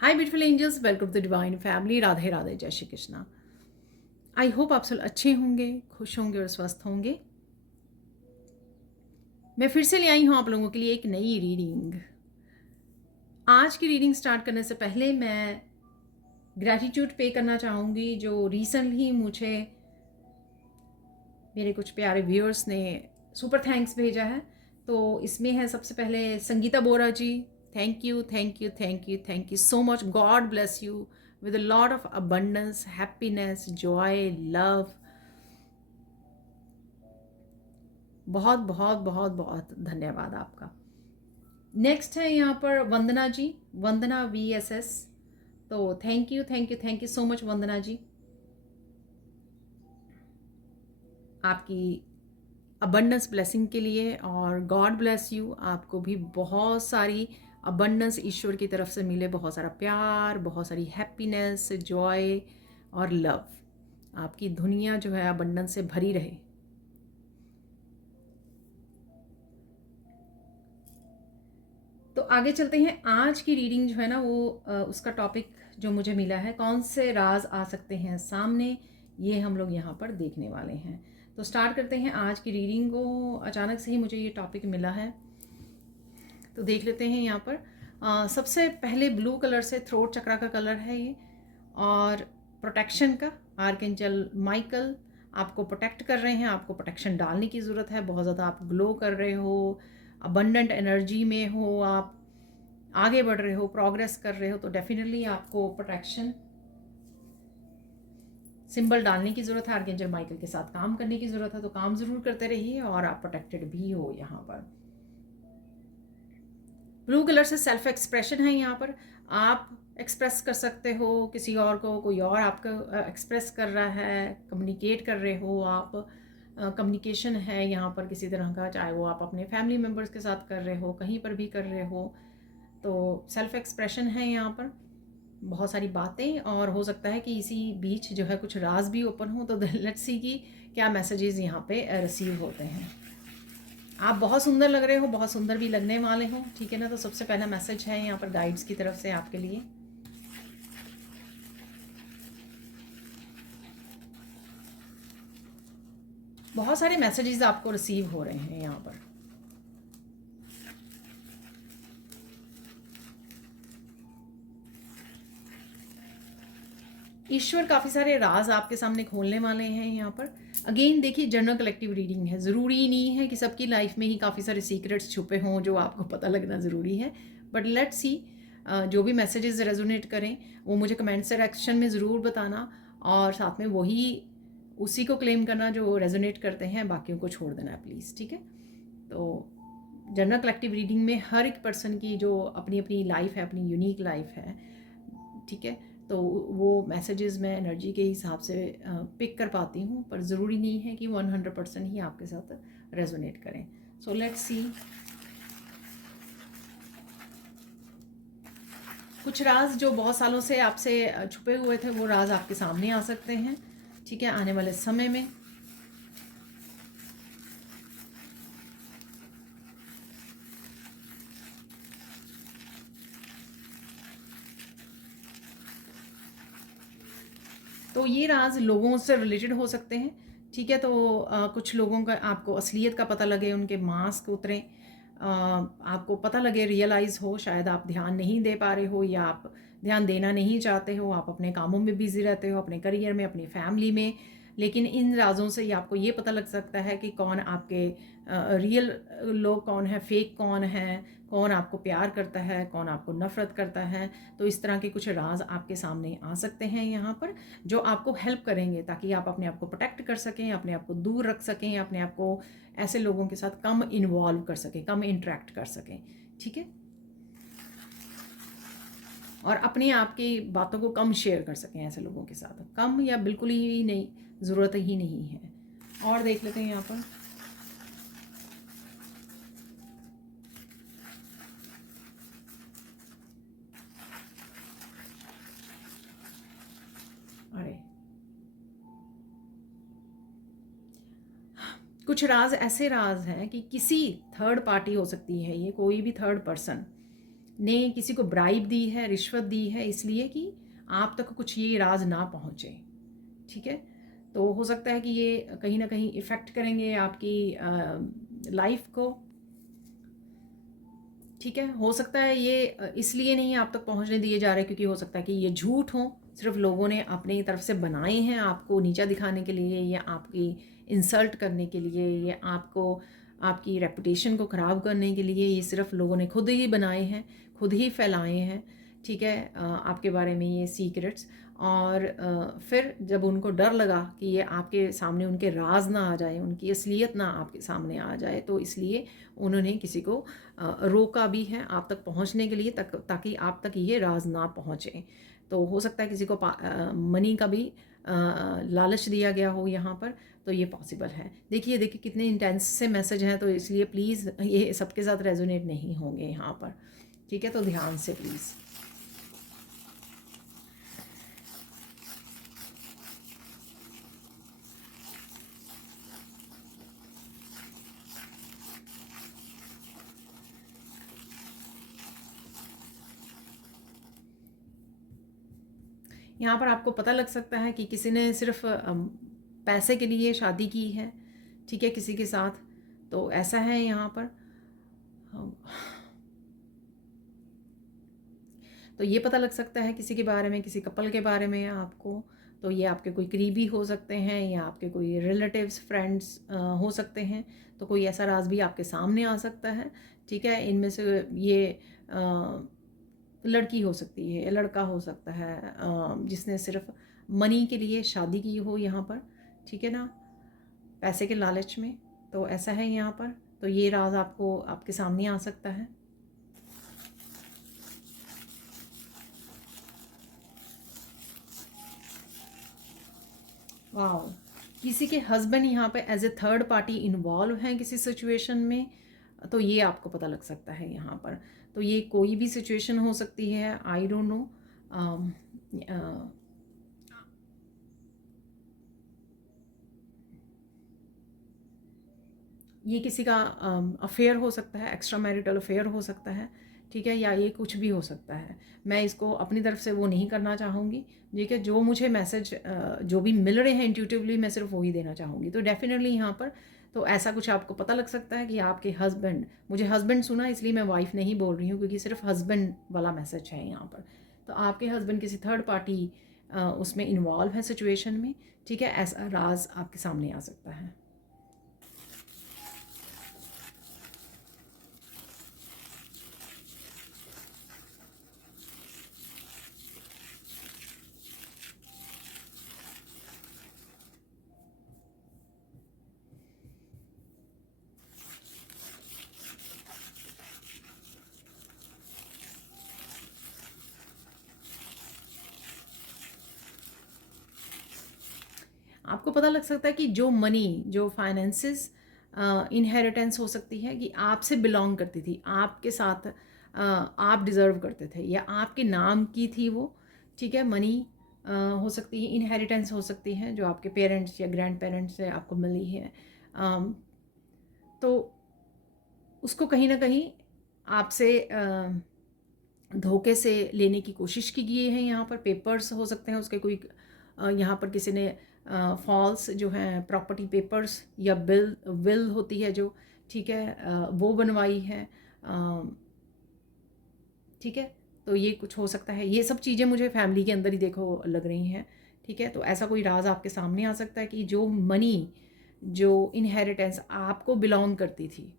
Hi beautiful angels, welcome to divine family. Radhe Radhe, जय Shri Krishna. I hope आप सब अच्छे होंगे, खुश होंगे और स्वस्थ होंगे। मैं फिर से ले आई हूँ आप लोगों के लिए एक नई रीडिंग। आज की रीडिंग स्टार्ट करने से पहले मैं ग्रैटिट्यूड पे करना चाहूँगी जो रिसेंटली मुझे मेरे कुछ प्यारे व्यूअर्स ने सुपर थैंक्स भेजा है। तो इसमें है सबसे पहले Sangeeta Bora ji. Thank you, thank you, thank you, thank you so much. God bless you with a lot of abundance, happiness, joy, love। बहुत बहुत बहुत बहुत धन्यवाद आपका। नेक्स्ट है यहाँ पर वंदना जी, वंदना VSS। तो thank you, thank you, thank you so much Vandana ji, आपकी अबंडेंस ब्लेसिंग के लिए। और गॉड ब्लेस यू, आपको भी बहुत सारी अबंडेंस ईश्वर की तरफ से मिले, बहुत सारा प्यार, बहुत सारी हैप्पीनेस, जॉय और लव। आपकी दुनिया जो है अबंडेंस से भरी रहे। तो आगे चलते हैं। आज की रीडिंग जो है ना वो उसका टॉपिक जो मुझे मिला है, कौन से राज आ सकते हैं सामने, ये हम लोग यहाँ पर देखने वाले हैं। तो स्टार्ट करते हैं आज की रीडिंग को। अचानक से ही मुझे ये टॉपिक मिला है, तो देख लेते हैं यहाँ पर। सबसे पहले ब्लू कलर से, थ्रोट चक्रा का कलर है ये, और प्रोटेक्शन का आर्कएंजल माइकल आपको प्रोटेक्ट कर रहे हैं। आपको प्रोटेक्शन डालने की ज़रूरत है। बहुत ज़्यादा आप ग्लो कर रहे हो, अबंडेंट एनर्जी में हो, आप आगे बढ़ रहे हो, प्रोग्रेस कर रहे हो, तो डेफिनेटली आपको प्रोटेक्शन सिंबल डालने की ज़रूरत है। आर्कएंजल माइकल के साथ काम करने की ज़रूरत है। तो काम ज़रूर करते रहिए और आप प्रोटेक्टेड भी हो। यहाँ पर ब्लू कलर से सेल्फ एक्सप्रेशन है। यहाँ पर आप एक्सप्रेस कर सकते हो किसी और को, कोई और आपको एक्सप्रेस कर रहा है, कम्युनिकेट कर रहे हो आप। कम्युनिकेशन है यहाँ पर किसी तरह का, चाहे वो आप अपने फैमिली मेम्बर्स के साथ कर रहे हो, कहीं पर भी कर रहे हो। तो सेल्फ एक्सप्रेशन है यहाँ पर, बहुत सारी बातें, और हो सकता है कि इसी बीच जो है कुछ राज भी ओपन हो। तो लेट्स सी कि क्या मैसेजेस यहाँ पे रिसीव होते हैं। आप बहुत सुंदर लग रहे हो, बहुत सुंदर भी लगने वाले हो, ठीक है ना। तो सबसे पहला मैसेज है यहाँ पर गाइड्स की तरफ से आपके लिए। बहुत सारे मैसेजेस आपको रिसीव हो रहे हैं यहाँ पर। ईश्वर काफ़ी सारे राज आपके सामने खोलने वाले हैं यहाँ पर। अगेन देखिए, जनरल कलेक्टिव रीडिंग है, ज़रूरी नहीं है कि सबकी लाइफ में ही काफ़ी सारे सीक्रेट्स छुपे हों जो आपको पता लगना ज़रूरी है। बट लेट्स सी, जो भी मैसेजेस रेजोनेट करें वो मुझे कमेंट सेक्शन में ज़रूर बताना, और साथ में वही उसी को क्लेम करना जो रेजोनेट करते हैं, बाकियों को छोड़ देना प्लीज़, ठीक है। तो जनरल कलेक्टिव रीडिंग में हर एक पर्सन की जो अपनी अपनी लाइफ है, अपनी यूनिक लाइफ है, ठीक है। तो वो मैसेजेस मैं एनर्जी के हिसाब से पिक कर पाती हूँ, पर ज़रूरी नहीं है कि 100% ही आपके साथ रेजोनेट करें। सो लेट्स सी, कुछ राज जो बहुत सालों से आपसे छुपे हुए थे, वो राज आपके सामने आ सकते हैं, ठीक है, आने वाले समय में। तो ये राज लोगों से रिलेटेड हो सकते हैं, ठीक है। तो कुछ लोगों का आपको असलियत का पता लगे, उनके मास्क उतरें, आपको पता लगे, रियलाइज़ हो, शायद आप ध्यान नहीं दे पा रहे हो, या आप ध्यान देना नहीं चाहते हो, आप अपने कामों में बिजी रहते हो, अपने करियर में, अपनी फैमिली में। लेकिन इन राजों से आपको ये पता लग सकता है कि कौन आपके रियल लोग कौन है, फेक कौन है, कौन आपको प्यार करता है, कौन आपको नफ़रत करता है। तो इस तरह के कुछ राज आपके सामने आ सकते हैं यहाँ पर, जो आपको हेल्प करेंगे ताकि आप अपने आप को प्रोटेक्ट कर सकें, अपने आप को दूर रख सकें, अपने आप को ऐसे लोगों के साथ कम इन्वॉल्व कर सकें, कम इंटरेक्ट कर सकें, ठीक है। और अपने आप की बातों को कम शेयर कर सकें ऐसे लोगों के साथ, कम या बिल्कुल ही नहीं, ज़रूरत ही नहीं है। और देख लेते हैं यहाँ पर। अरे, कुछ राज ऐसे राज हैं कि किसी थर्ड पार्टी, हो सकती है ये कोई भी थर्ड पर्सन, ने किसी को ब्राइब दी है, रिश्वत दी है, इसलिए कि आप तक कुछ ये राज ना पहुँचे। ठीक है, तो हो सकता है कि ये कहीं ना कहीं इफ़ेक्ट करेंगे आपकी लाइफ को। ठीक है, हो सकता है ये इसलिए नहीं आप तक पहुंचने दिए जा रहे क्योंकि हो सकता है कि ये झूठ हो, सिर्फ लोगों ने अपनी तरफ से बनाए हैं आपको नीचा दिखाने के लिए, या आपकी इंसल्ट करने के लिए, या आपको आपकी रेपुटेशन को ख़राब करने के लिए। ये सिर्फ लोगों ने खुद ही बनाए हैं, खुद ही फैलाए हैं। ठीक है, आपके बारे में ये सीक्रेट्स। और फिर जब उनको डर लगा कि ये आपके सामने उनके राज ना आ जाए, उनकी असलियत ना आपके सामने आ जाए, तो इसलिए उन्होंने किसी को रोका भी है आप तक पहुंचने के लिए, ताकि आप तक ये राज ना पहुंचे। तो हो सकता है किसी को मनी का भी लालच दिया गया हो यहाँ पर, तो ये पॉसिबल है। देखिए देखिए कितने इंटेंस से मैसेज हैं, तो इसलिए प्लीज़ ये सबके साथ रेजोनेट नहीं होंगे यहाँ पर। ठीक है, तो ध्यान से प्लीज़। यहाँ पर आपको पता लग सकता है कि किसी ने सिर्फ पैसे के लिए शादी की है। ठीक है, किसी के साथ, तो ऐसा है यहाँ पर। तो ये पता लग सकता है किसी के बारे में, किसी कपल के बारे में आपको। तो ये आपके कोई करीबी हो सकते हैं, या आपके कोई रिलेटिव्स, फ्रेंड्स हो सकते हैं। तो कोई ऐसा राज भी आपके सामने आ सकता है। ठीक है, इनमें से ये लड़की हो सकती है या लड़का हो सकता है जिसने सिर्फ मनी के लिए शादी की हो यहाँ पर। ठीक है ना, पैसे के लालच में। तो ऐसा है यहाँ पर। तो ये राज आपको आपके सामने आ सकता है। वाह, किसी के हस्बैंड यहाँ पे as a third party involve हैं किसी सिचुएशन में, तो ये आपको पता लग सकता है यहाँ पर। तो ये कोई भी सिचुएशन हो सकती है, आई डोंट नो। ये किसी का अफेयर हो सकता है, एक्स्ट्रा मैरिटल अफेयर हो सकता है। ठीक है, या ये कुछ भी हो सकता है। मैं इसको अपनी तरफ से वो नहीं करना चाहूँगी। ठीक है, जो मुझे मैसेज जो भी मिल रहे हैं इंट्यूटिवली, मैं सिर्फ वही देना चाहूँगी। तो डेफिनेटली यहाँ पर तो ऐसा कुछ आपको पता लग सकता है कि आपके हस्बैंड, मुझे हस्बैंड सुना इसलिए मैं वाइफ नहीं बोल रही हूँ, क्योंकि सिर्फ हस्बैंड वाला मैसेज है यहाँ पर। तो आपके हस्बैंड किसी थर्ड पार्टी उसमें इन्वॉल्व है सिचुएशन में। ठीक है, ऐसा राज आपके सामने आ सकता है। आपको पता लग सकता है कि जो मनी, जो फाइनेंसेस, इनहेरिटेंस हो सकती है कि आपसे बिलोंग करती थी, आपके साथ आप डिज़र्व करते थे, या आपके नाम की थी वो। ठीक है, मनी हो सकती है, इनहेरिटेंस हो सकती है जो आपके पेरेंट्स या ग्रैंड पेरेंट्स से आपको मिली है। तो उसको कहीं ना कहीं आपसे धोखे से लेने की कोशिश की गई है। यहाँ पर पेपर्स हो सकते हैं उसके, कोई यहाँ पर किसी ने फॉल्स जो हैं प्रॉपर्टी पेपर्स या विल होती है जो, ठीक है, वो बनवाई है। ठीक है, तो ये कुछ हो सकता है। ये सब चीज़ें मुझे फैमिली के अंदर ही देखो लग रही हैं। ठीक है, तो ऐसा कोई राज आपके सामने आ सकता है कि जो मनी, जो इनहेरिटेंस आपको बिलोंग करती थी,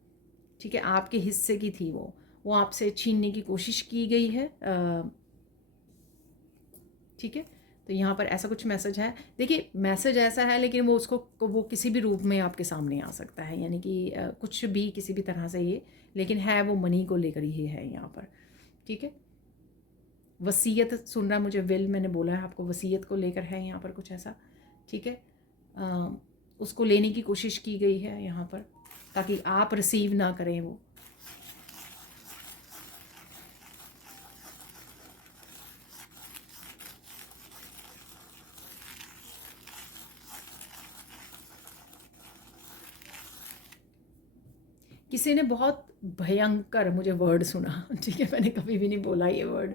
ठीक है, आपके हिस्से की थी, वो आपसे छीनने की कोशिश की गई है। ठीक है, तो यहाँ पर ऐसा कुछ मैसेज है। देखिए मैसेज ऐसा है, लेकिन वो उसको वो किसी भी रूप में आपके सामने आ सकता है, यानी कि कुछ भी किसी भी तरह से ये, लेकिन है वो मनी को लेकर ही है यहाँ पर। ठीक है, वसीयत सुन रहा मुझे, विल मैंने बोला है आपको, वसीयत को लेकर है यहाँ पर कुछ ऐसा। ठीक है, उसको लेने की कोशिश की गई है यहाँ पर, ताकि आप रिसीव ना करें वो। किसी ने बहुत भयंकर मुझे वर्ड सुना, ठीक है, मैंने कभी भी नहीं बोला ये वर्ड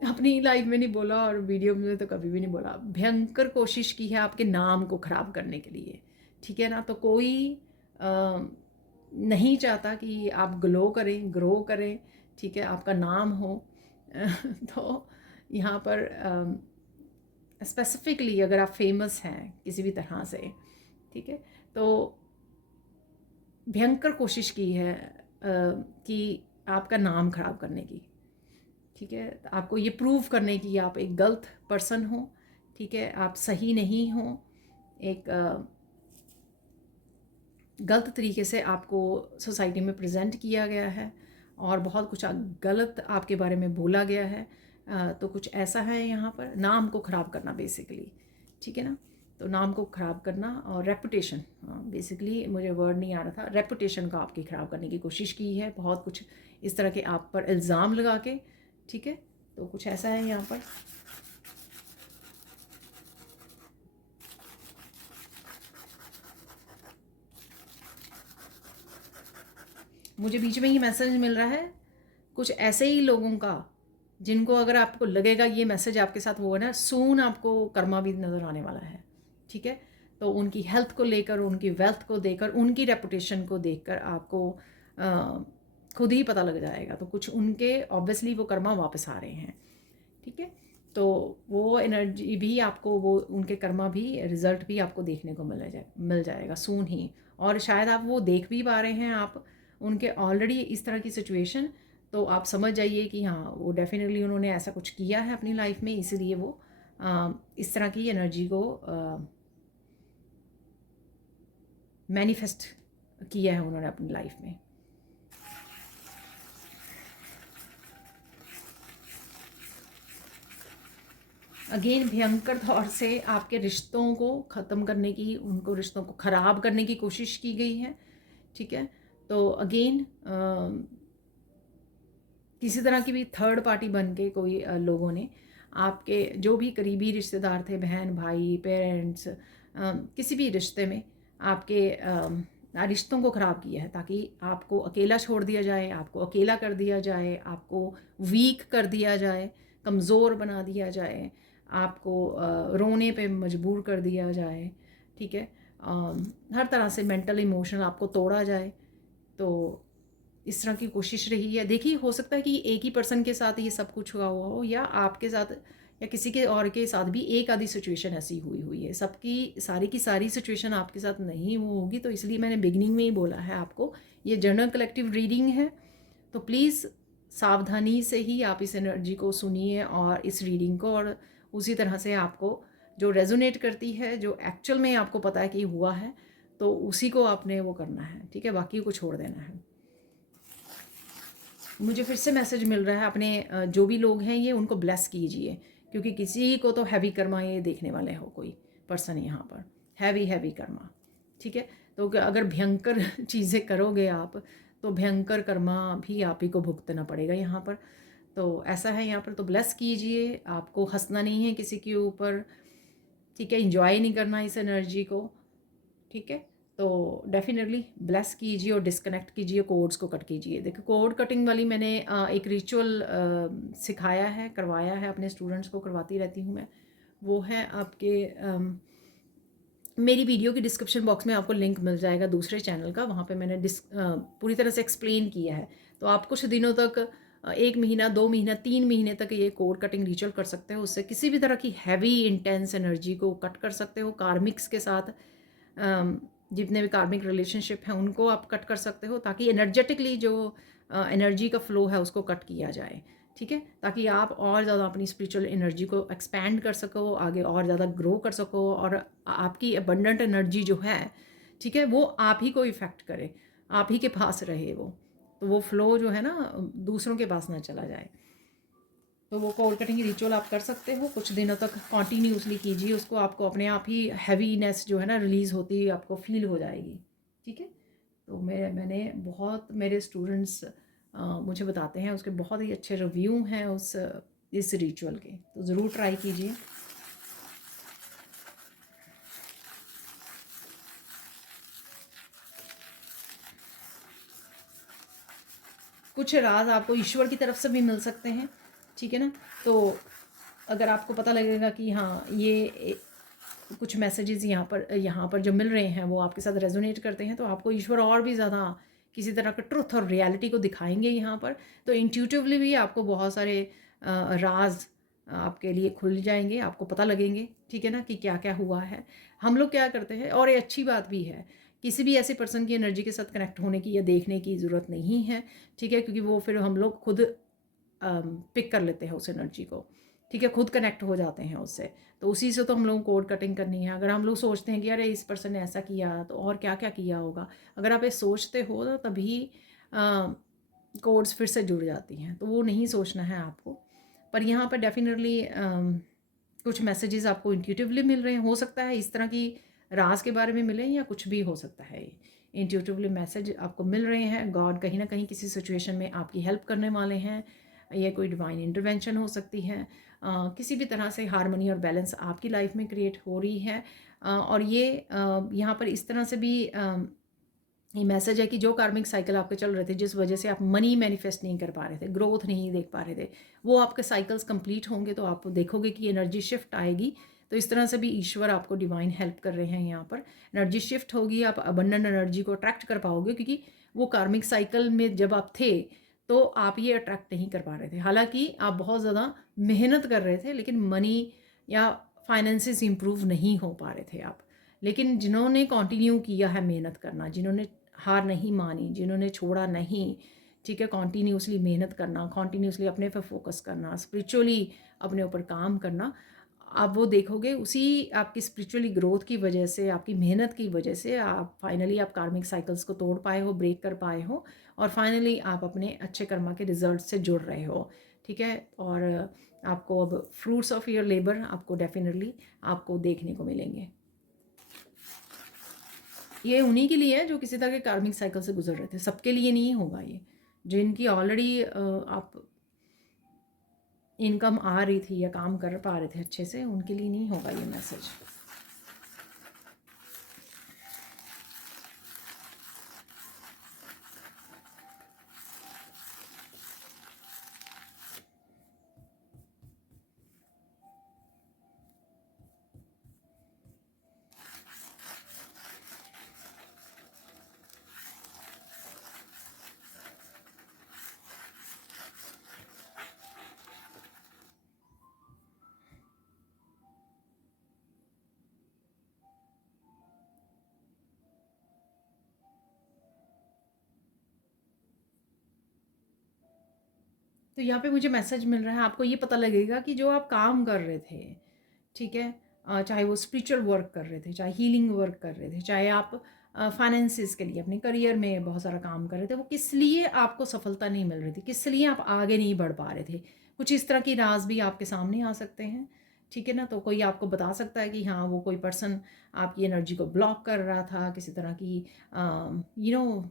अपनी लाइफ में नहीं बोला और वीडियो में तो कभी भी नहीं बोला। भयंकर कोशिश की है आपके नाम को ख़राब करने के लिए, ठीक है ना। तो कोई नहीं चाहता कि आप ग्रो करें, ठीक है, आपका नाम हो तो यहाँ पर स्पेसिफिकली अगर आप फेमस हैं किसी भी तरह से, ठीक है, तो भयंकर कोशिश की है कि आपका नाम ख़राब करने की, ठीक है, आपको ये प्रूव करने की आप एक गलत पर्सन हो, ठीक है, आप सही नहीं हो, एक गलत तरीके से आपको सोसाइटी में प्रेजेंट किया गया है और बहुत कुछ गलत आपके बारे में बोला गया है। तो कुछ ऐसा है यहाँ पर, नाम को ख़राब करना बेसिकली, ठीक है ना। तो नाम को ख़राब करना और रेपुटेशन, बेसिकली मुझे वर्ड नहीं आ रहा था, रेपुटेशन का आपकी ख़राब करने की कोशिश की है, बहुत कुछ इस तरह के आप पर इल्ज़ाम लगा के, ठीक है। तो कुछ ऐसा है यहाँ पर। मुझे बीच में ये मैसेज मिल रहा है कुछ ऐसे ही लोगों का जिनको अगर आपको लगेगा ये मैसेज आपके साथ वो है ना, सून आपको कर्मा भी नज़र आने वाला है, ठीक है। तो उनकी हेल्थ को लेकर, उनकी वेल्थ को देकर, उनकी रेपुटेशन को देखकर आपको खुद ही पता लग जाएगा। तो कुछ उनके ऑब्वियसली वो कर्मा वापस आ रहे हैं, ठीक है। तो वो एनर्जी भी आपको, वो उनके कर्मा भी, रिज़ल्ट भी आपको देखने को मिल जाएगा सून ही। और शायद आप वो देख भी पा रहे हैं आप उनके ऑलरेडी इस तरह की सिचुएशन, तो आप समझ जाइए कि हाँ वो डेफिनेटली उन्होंने ऐसा कुछ किया है अपनी लाइफ में, इसीलिए वो इस तरह की एनर्जी को मैनिफेस्ट किया है उन्होंने अपनी लाइफ में। अगेन भयंकर तौर से आपके रिश्तों को ख़त्म करने की, उनको रिश्तों को ख़राब करने की कोशिश की गई है, ठीक है। तो अगेन किसी तरह की भी थर्ड पार्टी बन के कोई लोगों ने आपके जो भी करीबी रिश्तेदार थे, बहन भाई पेरेंट्स, किसी भी रिश्ते में आपके रिश्तों को ख़राब किया है ताकि आपको अकेला छोड़ दिया जाए, आपको अकेला कर दिया जाए, आपको वीक कर दिया जाए, कमज़ोर बना दिया जाए, आपको रोने पे मजबूर कर दिया जाए, ठीक है। हर तरह से मेंटल इमोशनल आपको तोड़ा जाए। तो इस तरह की कोशिश रही है। देखिए हो सकता है कि एक ही पर्सन के साथ ये सब कुछ हुआ हुआ हो, या आपके साथ या किसी के और के साथ भी एक आधी सिचुएशन ऐसी हुई है। सबकी सारी की सारी सिचुएशन आपके साथ नहीं होगी, तो इसलिए मैंने बिगनिंग में ही बोला है आपको ये जनरल कलेक्टिव रीडिंग है। तो प्लीज़ सावधानी से ही आप इस एनर्जी को सुनिए और इस रीडिंग को, और उसी तरह से आपको जो रेजोनेट करती है, जो एक्चुअल में आपको पता है कि हुआ है, तो उसी को आपने वो करना है, ठीक है, बाकी को छोड़ देना है। मुझे फिर से मैसेज मिल रहा है, अपने जो भी लोग हैं ये उनको ब्लेस कीजिए, क्योंकि किसी को तो हैवी कर्मा ये देखने वाले हो, कोई पर्सन यहाँ पर हैवी कर्मा, ठीक है। तो अगर भयंकर चीज़ें करोगे आप, तो भयंकर कर्मा भी आप ही को भुगतना पड़ेगा यहाँ पर। तो ऐसा है यहाँ पर। तो ब्लेस कीजिए, आपको हंसना नहीं है किसी के ऊपर, ठीक है, इंजॉय नहीं करना इस एनर्जी को, ठीक है। तो डेफिनेटली ब्लेस कीजिए और डिस्कनेक्ट कीजिए, कोड्स को कट कीजिए। देखो कोड कटिंग वाली मैंने एक रिचुअल सिखाया है, करवाया है, अपने स्टूडेंट्स को करवाती रहती हूँ मैं। वो है आपके मेरी वीडियो की डिस्क्रिप्शन बॉक्स में आपको लिंक मिल जाएगा दूसरे चैनल का, वहाँ पे मैंने पूरी तरह से एक्सप्लेन किया है। तो आप कुछ दिनों तक 1 महीना 2 महीना 3 महीने तक ये कोड कटिंग रिचुअल कर सकते हो। उससे किसी भी तरह की हैवी इंटेंस एनर्जी को कट कर सकते हो। कार्मिक्स के साथ जितने भी कार्मिक रिलेशनशिप हैं उनको आप कट कर सकते हो, ताकि एनर्जेटिकली जो एनर्जी का फ्लो है उसको कट किया जाए, ठीक है, ताकि आप और ज़्यादा अपनी स्पिरिचुअल एनर्जी को एक्सपैंड कर सको, आगे और ज़्यादा ग्रो कर सको, और आपकी अबंडेंट एनर्जी जो है, ठीक है, वो आप ही को इफ़ेक्ट करे, आप ही के पास रहे वो, तो वो फ्लो जो है ना दूसरों के पास ना चला जाए। तो वो कोड कटिंग रिचुअल आप कर सकते हो, कुछ दिनों तक कॉन्टीन्यूसली कीजिए उसको, आपको अपने आप ही हैवीनेस जो है ना रिलीज़ होती आपको फील हो जाएगी, ठीक है। तो मैंने बहुत, मेरे स्टूडेंट्स मुझे बताते हैं, उसके बहुत ही अच्छे रिव्यू हैं इस रिचुअल के, तो ज़रूर ट्राई कीजिए। कुछ राज आपको ईश्वर की तरफ से भी मिल सकते हैं, ठीक है ना। तो अगर आपको पता लगेगा कि हाँ ये कुछ मैसेजेस यहाँ पर जो मिल रहे हैं वो आपके साथ रेजोनेट करते हैं, तो आपको ईश्वर और भी ज़्यादा किसी तरह का ट्रुथ और रियलिटी को दिखाएंगे यहाँ पर। तो इंट्यूटिवली भी आपको बहुत सारे राज आपके लिए खुल जाएंगे, आपको पता लगेंगे, ठीक है ना, कि क्या क्या हुआ है। हम लोग क्या करते हैं, और ये अच्छी बात भी है, किसी भी ऐसे पर्सन की एनर्जी के साथ कनेक्ट होने की या देखने की ज़रूरत नहीं है, ठीक है, क्योंकि वो फिर हम लोग खुद पिक कर लेते हैं उस एनर्जी को, ठीक है, खुद कनेक्ट हो जाते हैं उससे। तो उसी से तो हम लोग कोड कटिंग करनी है। अगर हम लोग सोचते हैं कि अरे इस पर्सन ने ऐसा किया तो और क्या क्या किया होगा, अगर आप ये सोचते हो तो तभी कोड्स फिर से जुड़ जाती हैं, तो वो नहीं सोचना है आपको। पर यहाँ पर डेफिनेटली कुछ मैसेजेस आपको इंट्यूटिवली मिल रहे हैं, हो सकता है इस तरह की राज के बारे में मिले या कुछ भी हो सकता है। इंट्यूटिवली मैसेज आपको मिल रहे हैं, गॉड कहीं ना कहीं किसी सिचुएशन में आपकी हेल्प करने वाले हैं, ये कोई डिवाइन इंटरवेंशन हो सकती है, किसी भी तरह से हारमोनी और बैलेंस आपकी लाइफ में क्रिएट हो रही है। और ये यहाँ पर इस तरह से भी ये मैसेज है कि जो कार्मिक साइकिल आपके चल रहे थे, जिस वजह से आप मनी मैनिफेस्ट नहीं कर पा रहे थे, ग्रोथ नहीं देख पा रहे थे, वो आपके साइकिल्स कंप्लीट होंगे तो आप देखोगे कि एनर्जी शिफ्ट आएगी। तो इस तरह से भी ईश्वर आपको डिवाइन हेल्प कर रहे हैं। यहाँ पर एनर्जी शिफ्ट होगी, आप अबंडेंट एनर्जी को अट्रैक्ट कर पाओगे, क्योंकि वो कार्मिक साइकिल में जब आप थे तो आप ये अट्रैक्ट नहीं कर पा रहे थे। हालांकि आप बहुत ज़्यादा मेहनत कर रहे थे, लेकिन मनी या फाइनेंसिस इंप्रूव नहीं हो पा रहे थे आप। लेकिन जिन्होंने कंटिन्यू किया है मेहनत करना, जिन्होंने हार नहीं मानी, जिन्होंने छोड़ा नहीं, ठीक है, कॉन्टीन्यूसली मेहनत करना, कॉन्टीन्यूसली अपने पर फोकस करना, स्पिरिचुअली अपने ऊपर काम करना, आप वो देखोगे उसी आपकी स्पिरिचुअली ग्रोथ की वजह से, आपकी मेहनत की वजह से आप फाइनली आप कार्मिक साइकिल्स को तोड़ पाए हो, ब्रेक कर पाए हो, और फाइनली आप अपने अच्छे कर्मा के रिजल्ट से जुड़ रहे हो, ठीक है। और आपको अब फ्रूट्स ऑफ योर लेबर आपको डेफिनेटली आपको देखने को मिलेंगे। ये उन्हीं के लिए है जो किसी तरह के कार्मिक साइकिल से गुजर रहे थे, सबके लिए नहीं होगा ये। जिनकी ऑलरेडी आप इनकम आ रही थी या काम कर पा रहे थे अच्छे से, उनके लिए नहीं होगा ये मैसेज। तो यहाँ पे मुझे मैसेज मिल रहा है, आपको ये पता लगेगा कि जो आप काम कर रहे थे, ठीक है, चाहे वो स्पिरिचुअल वर्क कर रहे थे, चाहे हीलिंग वर्क कर रहे थे, चाहे आप फाइनेंसिस के लिए अपने करियर में बहुत सारा काम कर रहे थे, वो किस लिए आपको सफलता नहीं मिल रही थी, किस लिए आप आगे नहीं बढ़ पा रहे थे, कुछ इस तरह की राज भी आपके सामने आ सकते हैं, ठीक है ना। तो कोई आपको बता सकता है कि हाँ वो कोई पर्सन आपकी एनर्जी को ब्लॉक कर रहा था, किसी तरह की यू नो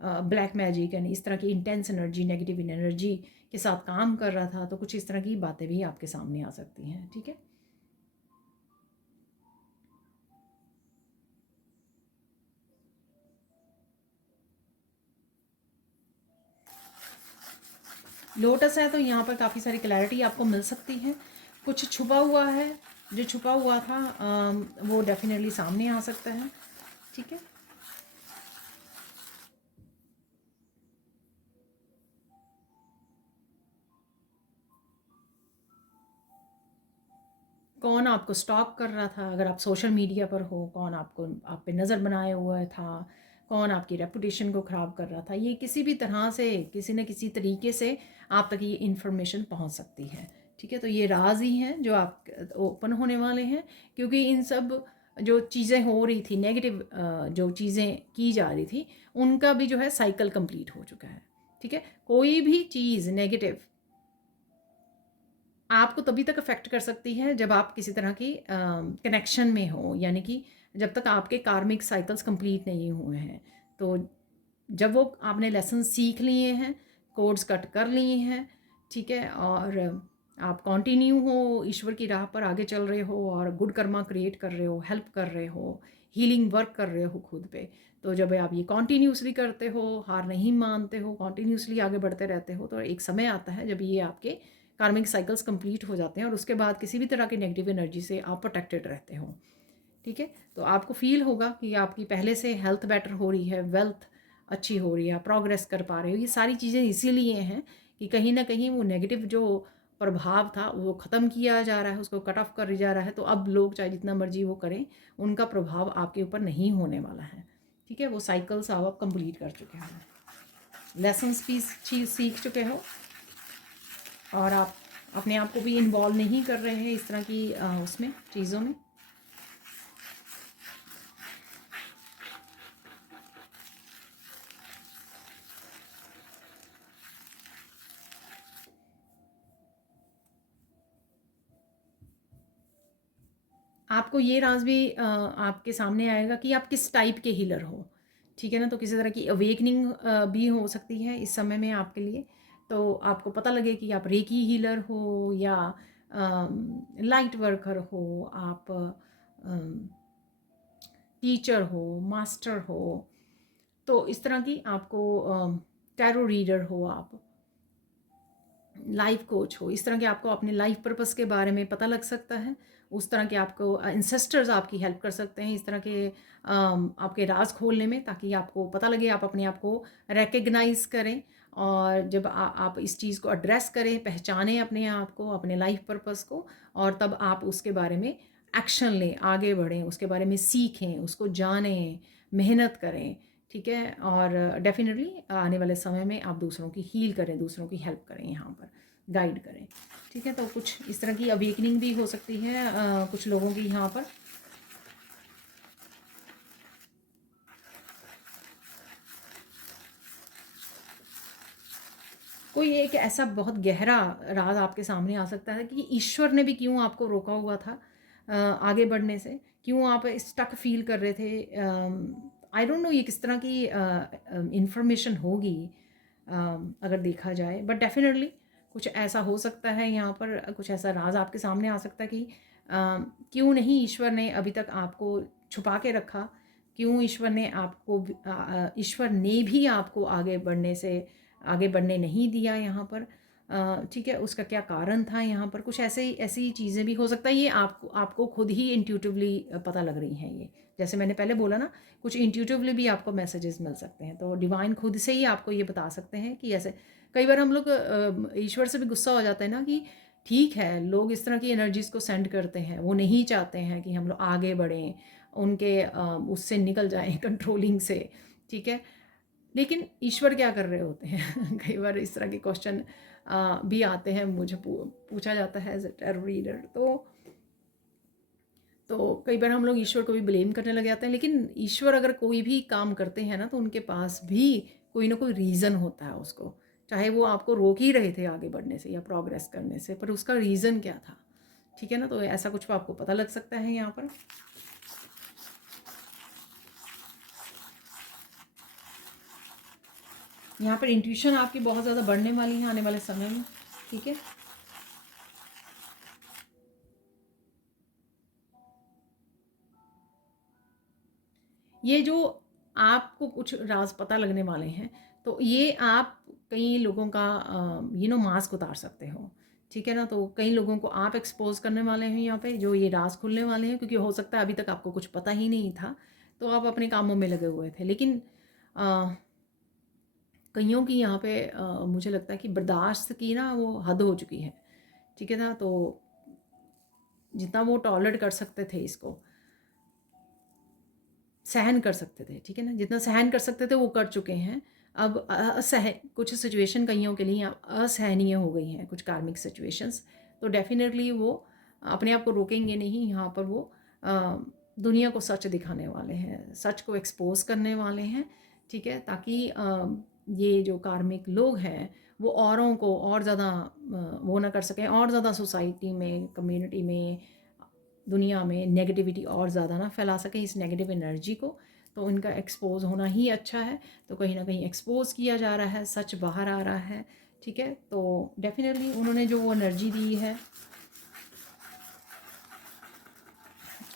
ब्लैक मैजिक यानी इस तरह की इंटेंस एनर्जी, नेगेटिव एनर्जी के साथ काम कर रहा था, तो कुछ इस तरह की बातें भी आपके सामने आ सकती हैं, ठीक है। लोटस है तो यहाँ पर काफ़ी सारी क्लैरिटी आपको मिल सकती है। कुछ छुपा हुआ है, जो छुपा हुआ था वो डेफिनेटली सामने आ सकता है, ठीक है। कौन आपको स्टॉक कर रहा था, अगर आप सोशल मीडिया पर हो, कौन आपको आप पे नज़र बनाए हुआ था, कौन आपकी रेपुटेशन को ख़राब कर रहा था, ये किसी भी तरह से किसी न किसी तरीके से आप तक ये इन्फॉर्मेशन पहुंच सकती है, ठीक है। तो ये राज ही हैं जो आप ओपन होने वाले हैं, क्योंकि इन सब जो चीज़ें हो रही थी नेगेटिव, जो चीज़ें की जा रही थी, उनका भी जो है साइकिल कंप्लीट हो चुका है, ठीक है। कोई भी चीज़ नेगेटिव आपको तभी तक अफेक्ट कर सकती है जब आप किसी तरह की कनेक्शन में हो, यानी कि जब तक आपके कार्मिक साइकिल्स कंप्लीट नहीं हुए हैं। तो जब वो आपने लेसन सीख लिए हैं, कोड्स कट कर लिए हैं, ठीक है, और आप कंटिन्यू हो ईश्वर की राह पर आगे चल रहे हो और गुड कर्मा क्रिएट कर रहे हो, हेल्प कर रहे हो, हीलिंग वर्क कर रहे हो खुद पे। तो जब आप ये कॉन्टीन्यूसली करते हो, हार नहीं मानते हो, कॉन्टीन्यूसली आगे बढ़ते रहते हो, तो एक समय आता है जब ये आपके कार्मिक साइकिल्स कंप्लीट हो जाते हैं और उसके बाद किसी भी तरह की नेगेटिव एनर्जी से आप प्रोटेक्टेड रहते हो। ठीक है, तो आपको फील होगा कि आपकी पहले से हेल्थ बेटर हो रही है, वेल्थ अच्छी हो रही है, प्रोग्रेस कर पा रहे हो। ये सारी चीज़ें इसीलिए हैं कि कहीं ना कहीं वो नेगेटिव जो प्रभाव था वो ख़त्म किया जा रहा है, उसको कट ऑफ कर जा रहा है। तो अब लोग चाहे जितना मर्जी वो करें, उनका प्रभाव आपके ऊपर नहीं होने वाला है। ठीक है, वो साइकिल्स आप कंप्लीट कर चुके हो, लेसन्स भी सीख चुके हो और आप अपने आप को भी इन्वॉल्व नहीं कर रहे हैं इस तरह की उसमें चीज़ों में। आपको ये राज भी आपके सामने आएगा कि आप किस टाइप के हीलर हो। ठीक है ना, तो किसी तरह की अवेकनिंग भी हो सकती है इस समय में आपके लिए। तो आपको पता लगे कि आप रेकी हीलर हो या लाइट वर्कर हो, आप टीचर हो, मास्टर हो, तो इस तरह की आपको टैरो रीडर हो, आप लाइफ कोच हो, इस तरह के आपको अपने लाइफ पर्पस के बारे में पता लग सकता है। उस तरह के आपको इंसेस्टर्स आपकी हेल्प कर सकते हैं इस तरह के आपके राज खोलने में, ताकि आपको पता लगे, आप अपने आप को रिकग्नाइज करें और जब आप इस चीज़ को एड्रेस करें, पहचानें अपने आप को, अपने लाइफ पर्पस को, और तब आप उसके बारे में एक्शन लें, आगे बढ़ें, उसके बारे में सीखें, उसको जानें, मेहनत करें। ठीक है, और डेफिनेटली आने वाले समय में आप दूसरों की हील करें, दूसरों की हेल्प करें, यहाँ पर गाइड करें। ठीक है, तो कुछ इस तरह की अवेकनिंग भी हो सकती है कुछ लोगों की यहाँ पर। कोई एक ऐसा बहुत गहरा राज आपके सामने आ सकता है कि ईश्वर ने भी क्यों आपको रोका हुआ था आगे बढ़ने से, क्यों आप स्टक फील कर रहे थे। आई डोंट नो ये किस तरह की इंफॉर्मेशन होगी अगर देखा जाए, बट डेफिनेटली कुछ ऐसा हो सकता है यहाँ पर, कुछ ऐसा राज आपके सामने आ सकता है कि क्यों नहीं ईश्वर ने अभी तक आपको छुपा के रखा, क्यों ईश्वर ने भी आपको आगे बढ़ने नहीं दिया यहाँ पर। ठीक है, उसका क्या कारण था यहाँ पर, कुछ ऐसी चीज़ें भी हो सकता है। ये आपको खुद ही इंट्यूटिवली पता लग रही हैं ये, जैसे मैंने पहले बोला ना, कुछ इंट्यूटिवली भी आपको मैसेजेस मिल सकते हैं। तो डिवाइन खुद से ही आपको ये बता सकते हैं कि ऐसे कई बार हम लोग ईश्वर से भी गुस्सा हो जाता है ना कि ठीक है, लोग इस तरह की एनर्जीज को सेंड करते हैं, वो नहीं चाहते हैं कि हम लोग आगे बढ़ें, उनके उससे निकल जाएं कंट्रोलिंग से। ठीक है, लेकिन ईश्वर क्या कर रहे होते हैं कई बार इस तरह के क्वेश्चन भी आते हैं, मुझे पूछा जाता है एज ए टैरो रीडर। तो कई बार हम लोग ईश्वर को भी ब्लेम करने लग जाते हैं, लेकिन ईश्वर अगर कोई भी काम करते हैं ना, तो उनके पास भी कोई ना कोई रीज़न होता है उसको, चाहे वो आपको रोक ही रहे थे आगे बढ़ने से या प्रोग्रेस करने से, पर उसका रीज़न क्या था। ठीक है ना, तो ऐसा कुछ आपको पता लग सकता है यहाँ पर। यहाँ पर इंट्यूशन आपकी बहुत ज़्यादा बढ़ने वाली है आने वाले समय में। ठीक है, ये जो आपको कुछ राज पता लगने वाले हैं, तो ये आप कई लोगों का मास्क उतार सकते हो। ठीक है ना, तो कई लोगों को आप एक्सपोज करने वाले हैं यहाँ पे, जो ये राज खुलने वाले हैं, क्योंकि हो सकता है अभी तक आपको कुछ पता ही नहीं था, तो आप अपने कामों में लगे हुए थे। लेकिन कईयों की यहाँ पे मुझे लगता है कि बर्दाश्त की ना वो हद हो चुकी है। ठीक है ना, तो जितना वो टॉलरेट कर सकते थे, इसको सहन कर सकते थे, ठीक है ना, जितना सहन कर सकते थे वो कर चुके हैं। अब कुछ सिचुएशन कईयों के लिए असहनीय हो गई हैं, कुछ कार्मिक सिचुएशंस। तो डेफिनेटली वो अपने आप को रोकेंगे नहीं, यहाँ पर वो दुनिया को सच दिखाने वाले हैं, सच को एक्सपोज करने वाले हैं। ठीक है, ताकि ये जो कार्मिक लोग हैं वो औरों को और ज़्यादा वो ना कर सकें, और ज़्यादा सोसाइटी में, कम्युनिटी में, दुनिया में नेगेटिविटी और ज़्यादा ना फैला सकें, इस नेगेटिव एनर्जी को। तो इनका एक्सपोज होना ही अच्छा है। तो कहीं ना कहीं एक्सपोज किया जा रहा है, सच बाहर आ रहा है। ठीक है, तो डेफिनेटली उन्होंने जो वो एनर्जी दी है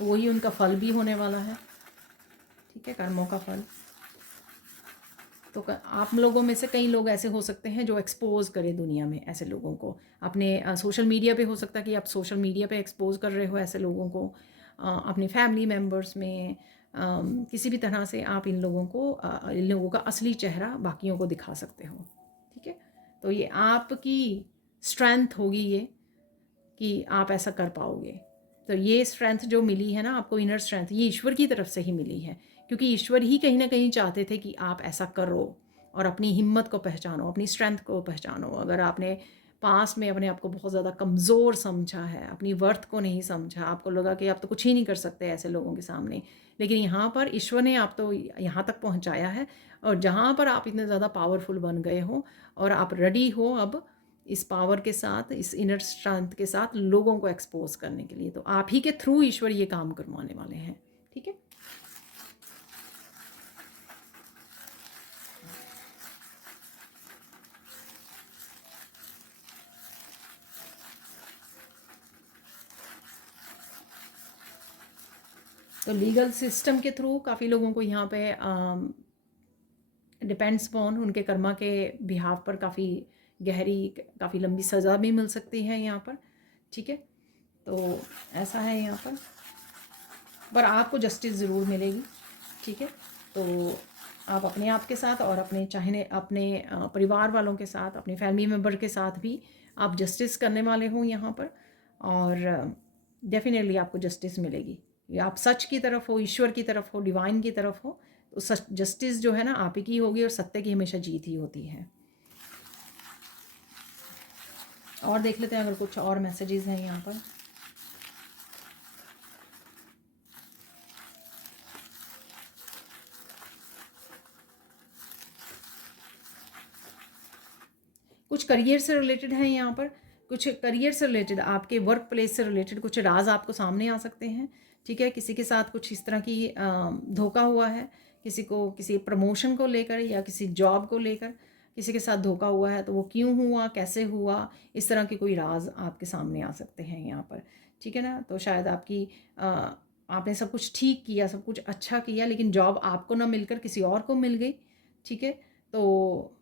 वही उनका फल भी होने वाला है। ठीक है, कर्मों का फल। तो आप लोगों में से कई लोग ऐसे हो सकते हैं जो एक्सपोज करें दुनिया में ऐसे लोगों को, अपने सोशल मीडिया पे हो सकता है कि आप सोशल मीडिया पे एक्सपोज कर रहे हो ऐसे लोगों को, अपने फैमिली मेम्बर्स में, किसी भी तरह से आप इन लोगों का असली चेहरा बाकियों को दिखा सकते हो। ठीक है, तो ये आपकी स्ट्रेंथ होगी ये, कि आप ऐसा कर पाओगे। तो ये स्ट्रेंथ जो मिली है ना आपको, इनर स्ट्रेंथ, ये ईश्वर की तरफ से ही मिली है, क्योंकि ईश्वर ही कहीं ना कहीं चाहते थे कि आप ऐसा करो और अपनी हिम्मत को पहचानो, अपनी स्ट्रेंथ को पहचानो। अगर आपने पास में अपने आप को बहुत ज़्यादा कमज़ोर समझा है, अपनी वर्थ को नहीं समझा, आपको लगा कि आप तो कुछ ही नहीं कर सकते ऐसे लोगों के सामने, लेकिन यहाँ पर ईश्वर ने आप तो यहाँ तक पहुँचाया है, और जहाँ पर आप इतने ज़्यादा पावरफुल बन गए हो और आप रेडी हो अब इस पावर के साथ, इस इनर स्ट्रेंथ के साथ लोगों को एक्सपोज करने के लिए, तो आप ही के थ्रू ईश्वर ये काम करवाने वाले हैं। ठीक है, तो लीगल सिस्टम के थ्रू काफ़ी लोगों को यहाँ पे डिपेंड्स अपॉन उनके कर्मा के बिहाफ पर काफ़ी गहरी, काफ़ी लंबी सज़ा भी मिल सकती है यहाँ पर। ठीक है, तो ऐसा है यहाँ पर आपको जस्टिस ज़रूर मिलेगी। ठीक है, तो आप अपने आप के साथ और अपने परिवार वालों के साथ, अपने फैमिली मेम्बर के साथ भी आप जस्टिस करने वाले हो यहाँ पर, और डेफिनेटली आपको जस्टिस मिलेगी। आप सच की तरफ हो, ईश्वर की तरफ हो, डिवाइन की तरफ हो, तो सच जस्टिस जो है ना आप ही की होगी, और सत्य की हमेशा जीत ही होती है। और देख लेते हैं अगर कुछ और मैसेजेस हैं यहाँ पर। कुछ करियर से रिलेटेड है यहाँ पर, कुछ करियर से रिलेटेड, आपके वर्क प्लेस से रिलेटेड कुछ राज आपको सामने आ सकते हैं। ठीक है, किसी के साथ कुछ इस तरह की धोखा हुआ है, किसी को किसी प्रमोशन को लेकर या किसी जॉब को लेकर किसी के साथ धोखा हुआ है, तो वो क्यों हुआ, कैसे हुआ, इस तरह के कोई राज आपके सामने आ सकते हैं यहाँ पर। ठीक है ना, तो शायद आपने सब कुछ ठीक किया, सब कुछ अच्छा किया, लेकिन जॉब आपको ना मिलकर किसी और को मिल गई। ठीक है, तो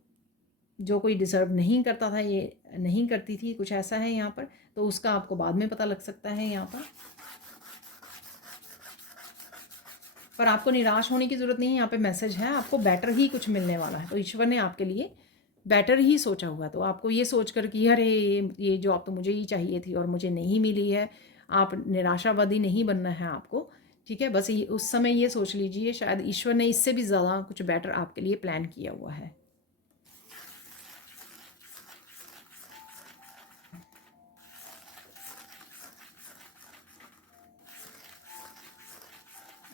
जो कोई डिज़र्व नहीं करता था, ये नहीं करती थी, कुछ ऐसा है यहाँ पर, तो उसका आपको बाद में पता लग सकता है यहाँ पर आपको निराश होने की ज़रूरत नहीं है। यहाँ पे मैसेज है, आपको बेटर ही कुछ मिलने वाला है, तो ईश्वर ने आपके लिए बेटर ही सोचा हुआ। तो आपको ये सोच कर कि अरे ये जॉब तो मुझे ही चाहिए थी और मुझे नहीं मिली है, आप निराशावादी नहीं बनना है आपको। ठीक है, बस उस समय ये सोच लीजिए शायद ईश्वर ने इससे भी ज़्यादा कुछ बेटर आपके लिए प्लान किया हुआ है।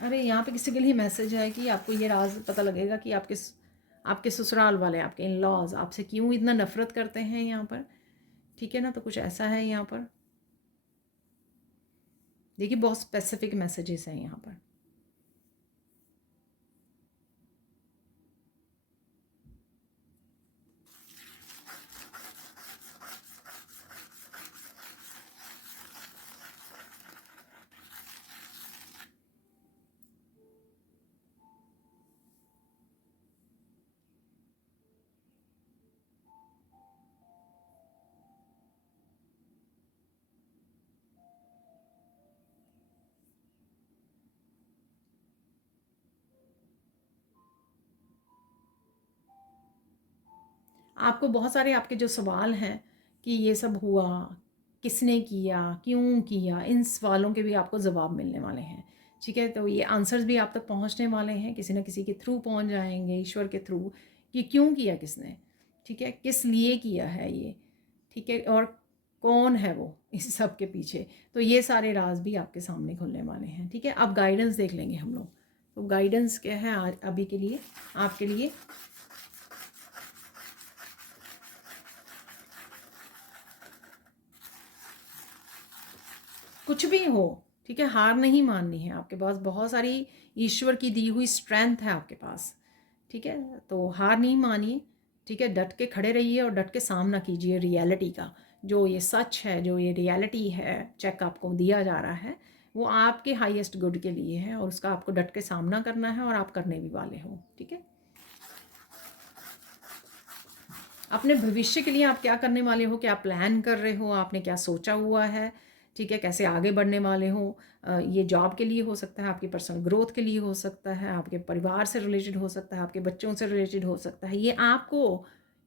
अरे यहाँ पे किसी के लिए मैसेज है कि आपको ये राज पता लगेगा कि आपके ससुराल वाले, आपके इन लॉज आपसे क्यों इतना नफरत करते हैं यहाँ पर। ठीक है ना, तो कुछ ऐसा है यहाँ पर। देखिए बहुत स्पेसिफिक मैसेजेस हैं यहाँ पर। आपको बहुत सारे आपके जो सवाल हैं कि ये सब हुआ, किसने किया, क्यों किया, इन सवालों के भी आपको जवाब मिलने वाले हैं। ठीक है, तो ये आंसर्स भी आप तक पहुंचने वाले हैं, किसी न किसी के थ्रू पहुंच जाएंगे, ईश्वर के थ्रू, कि क्यों किया किसने, ठीक है, किस लिए किया है ये, ठीक है, और कौन है वो इस सब के पीछे। तो ये सारे राज भी आपके सामने खुलने वाले हैं। ठीक है, अब गाइडेंस देख लेंगे हम लोग। तो गाइडेंस क्या है आज अभी के लिए आपके लिए। कुछ भी हो, ठीक है, हार नहीं माननी है। आपके पास बहुत सारी ईश्वर की दी हुई स्ट्रेंथ है आपके पास। ठीक है, तो हार नहीं मानिए। ठीक है, डट के खड़े रहिए और डट के सामना कीजिए रियलिटी का, जो ये सच है, जो ये रियलिटी है, चेक आपको दिया जा रहा है, वो आपके हाईएस्ट गुड के लिए है और उसका आपको डट के सामना करना है और आप करने भी वाले हो, ठीक है। अपने भविष्य के लिए आप क्या करने वाले हो, क्या प्लान कर रहे हो, आपने क्या सोचा हुआ है, ठीक है, कैसे आगे बढ़ने वाले हो। ये जॉब के लिए हो सकता है, आपकी पर्सनल ग्रोथ के लिए हो सकता है, आपके परिवार से रिलेटेड हो सकता है, आपके बच्चों से रिलेटेड हो सकता है। ये आपको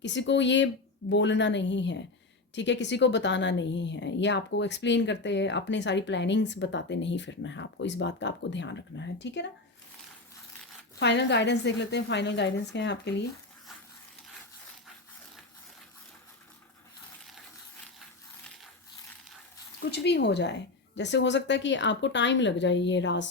किसी को ये बोलना नहीं है, ठीक है, किसी को बताना नहीं है, ये आपको एक्सप्लेन करते अपने सारी प्लानिंग्स बताते नहीं फिरना है आपको, इस बात का आपको ध्यान रखना है, ठीक है ना। फाइनल गाइडेंस देख लेते हैं, फाइनल गाइडेंस क्या है आपके लिए। कुछ भी हो जाए, जैसे हो सकता है कि आपको टाइम लग जाए ये राज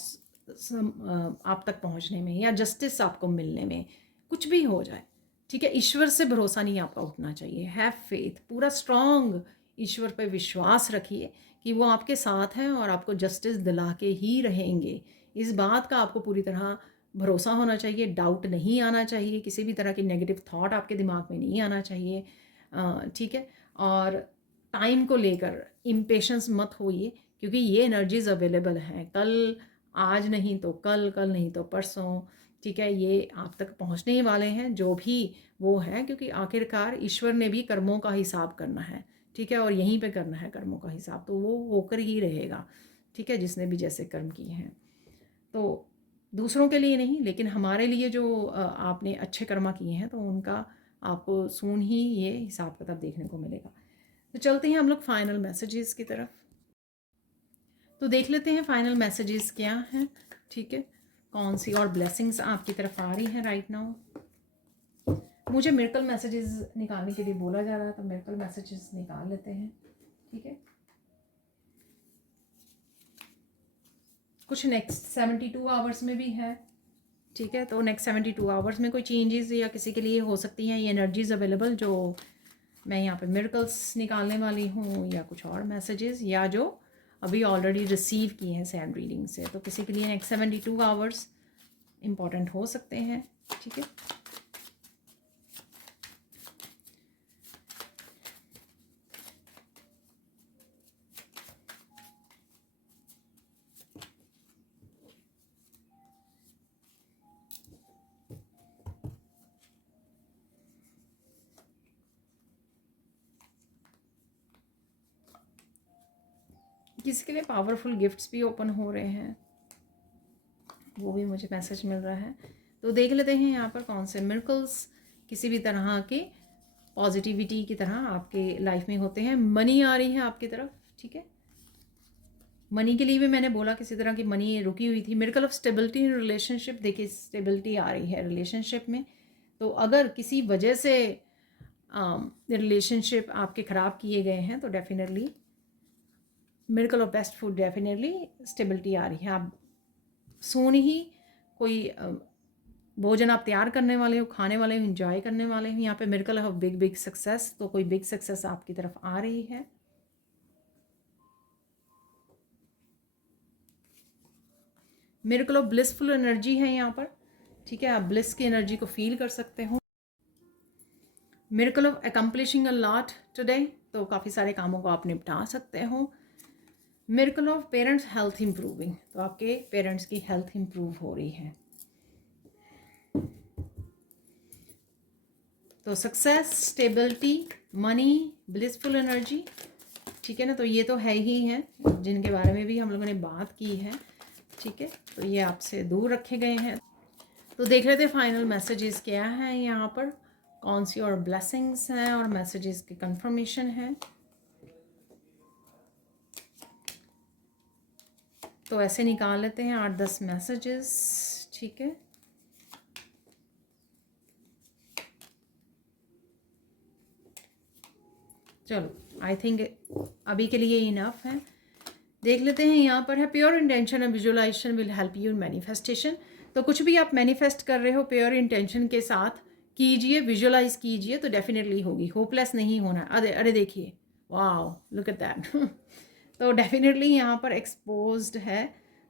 आप तक पहुंचने में या जस्टिस आपको मिलने में, कुछ भी हो जाए, ठीक है। ईश्वर से भरोसा नहीं आपका उठना चाहिए, हैव फेथ, पूरा स्ट्रॉन्ग ईश्वर पे विश्वास रखिए कि वो आपके साथ हैं और आपको जस्टिस दिला के ही रहेंगे। इस बात का आपको पूरी तरह भरोसा होना चाहिए, डाउट नहीं आना चाहिए, किसी भी तरह की नेगेटिव थॉट आपके दिमाग में नहीं आना चाहिए, ठीक है। और टाइम को लेकर इम्पेशंस मत होइए, क्योंकि ये एनर्जीज अवेलेबल हैं, कल, आज नहीं तो कल, कल नहीं तो परसों, ठीक है, ये आप तक पहुंचने ही वाले हैं जो भी वो है, क्योंकि आखिरकार ईश्वर ने भी कर्मों का हिसाब करना है, ठीक है, और यहीं पे करना है कर्मों का हिसाब, तो वो होकर ही रहेगा, ठीक है, जिसने भी जैसे कर्म किए हैं। तो दूसरों के लिए नहीं, लेकिन हमारे लिए जो आपने अच्छे कर्मा किए हैं तो उनका आपको सून ही ये हिसाब किताब देखने को मिलेगा। तो चलते हैं हम लोग फाइनल मैसेजेस की तरफ। तो देख लेते हैं फाइनल मैसेजेस क्या हैं, ठीक है, कौन सी और ब्लेसिंग्स आपकी तरफ आ रही हैं राइट नाउ। मुझे मिरेकल मैसेजेस निकालने के लिए बोला जा रहा है, तो मिरेकल मैसेजेस निकाल लेते हैं, ठीक है। कुछ नेक्स्ट 72 आवर्स में भी है, ठीक है, तो नेक्स्ट 72 आवर्स में कोई चेंजेस या किसी के लिए हो सकती हैं ये एनर्जीज अवेलेबल, जो मैं यहाँ पे मिरेकल्स निकालने वाली हूँ, या कुछ और मैसेजेस, या जो अभी ऑलरेडी रिसीव किए हैं सैंड रीडिंग से, तो किसी के लिए नेक्स्ट 72 आवर्स इम्पॉर्टेंट हो सकते हैं, ठीक है। किसी के लिए पावरफुल गिफ्ट्स भी ओपन हो रहे हैं, वो भी मुझे मैसेज मिल रहा है। तो देख लेते हैं यहाँ पर कौन से मिरेकल्स किसी भी तरह के पॉजिटिविटी की तरह आपके लाइफ में होते हैं। मनी आ रही है आपकी तरफ, ठीक है, मनी के लिए भी मैंने बोला किसी तरह की मनी रुकी हुई थी। Miracle of stability in relationship, देखिए स्टेबिलिटी आ रही है रिलेशनशिप में। तो अगर किसी वजह से रिलेशनशिप आपके ख़राब किए गए हैं तो definitely miracle of best food, definitely stability आ रही है। आप सोने ही कोई भोजन आप तैयार करने वाले हो, खाने वाले हो, इंजॉय करने वाले हो, यहाँ पे miracle of big big success, तो कोई बिग सक्सेस आपकी तरफ आ रही है। मिरेकल ऑफ ब्लिसफुल एनर्जी है यहाँ पर, ठीक है, आप ब्लिस की एनर्जी को फील कर सकते हो। Miracle of accomplishing a lot today, तो काफ़ी सारे कामों को आप निपटा सकते हो। Miracle of parents health improving, तो आपके पेरेंट्स की हेल्थ इंप्रूव हो रही है। तो success, stability, money, blissful energy, ठीक है ना, तो ये तो है ही हैं जिनके बारे में भी हम लोगों ने बात की है, ठीक है, तो ये आपसे दूर रखे गए हैं। तो देख लेते हैं फाइनल मैसेजेस क्या हैं यहाँ पर, कौन सी और ब्लेसिंग्स हैं और मैसेजेस की कंफर्मेशन है। तो ऐसे निकाल लेते हैं 8-10 मैसेजेस, ठीक है। चलो आई थिंक अभी के लिए इनफ है। देख लेते हैं यहाँ पर है pure intention and visualization will help you in manifestation. तो कुछ भी आप मैनिफेस्ट कर रहे हो प्योर इंटेंशन के साथ कीजिए, विजुअलाइज कीजिए, तो डेफिनेटली होगी। होपलेस नहीं होना। अरे अरे देखिए, वाओ लुक एट दैट। तो डेफिनेटली यहाँ पर एक्सपोज्ड है,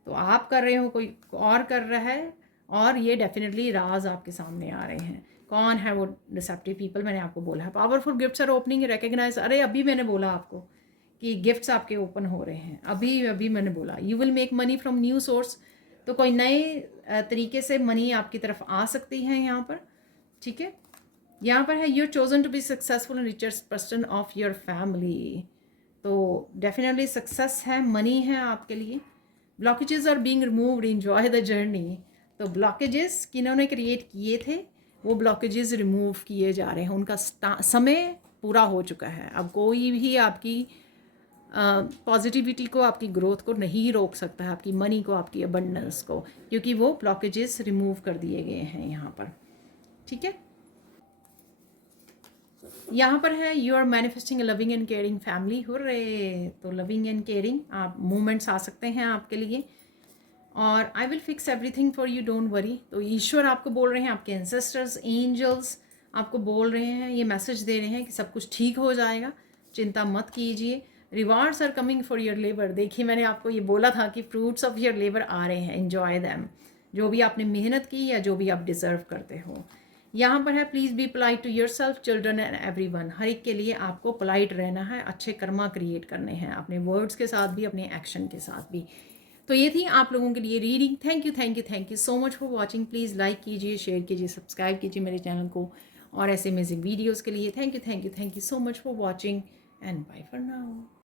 तो आप कर रहे हो, कोई और कर रहा है, और ये डेफिनेटली राज आपके सामने आ रहे हैं। कौन है वो डिसेप्टिव पीपल, मैंने आपको बोला है। Powerful gifts are opening, recognize, अरे अभी मैंने बोला आपको कि गिफ्ट्स आपके ओपन हो रहे हैं। अभी अभी मैंने बोला you will make money from new source, तो कोई नए तरीके से मनी आपकी तरफ आ सकती है यहाँ पर, ठीक है। यहाँ पर है your chosen to be successful and richest person of your family, तो डेफिनेटली सक्सेस है, मनी है आपके लिए। Blockages are being removed, enjoy the journey. तो ब्लॉकेजेस किन्होंने क्रिएट किए थे, वो ब्लॉकेजेस रिमूव किए जा रहे हैं, उनका समय पूरा हो चुका है। अब कोई भी आपकी पॉजिटिविटी को, आपकी ग्रोथ को नहीं रोक सकता है, आपकी मनी को, आपकी अबंडेंस को, क्योंकि वो ब्लॉकेजेस रिमूव कर दिए गए हैं यहाँ पर, ठीक है। यहाँ पर है you are manifesting a loving and caring family, hurray. तो लविंग एंड केयरिंग आप मूवमेंट्स आ सकते हैं आपके लिए, और I will fix everything for you, don't worry. तो ईश्वर आपको बोल रहे हैं, आपके एंसेस्टर्स, एंजल्स आपको बोल रहे हैं, ये मैसेज दे रहे हैं कि सब कुछ ठीक हो जाएगा, चिंता मत कीजिए। Rewards are coming for your labour. देखिए मैंने आपको ये बोला था कि फ्रूट्स ऑफ योर लेबर आ रहे हैं, एन्जॉय दैम। जो भी आपने मेहनत की या जो भी आप डिज़र्व करते हो। यहाँ पर है please be polite to yourself, children and everyone. हर एक के लिए आपको पोलाइट रहना है, अच्छे कर्मा क्रिएट करने हैं, अपने वर्ड्स के साथ भी, अपने एक्शन के साथ भी। तो ये थी आप लोगों के लिए reading. Thank you thank you thank you so much for watching. Please like कीजिए, शेयर कीजिए, सब्सक्राइब कीजिए मेरे चैनल को, और ऐसे अमेजिंग वीडियोज़ के लिए thank you so much for watching and bye for now.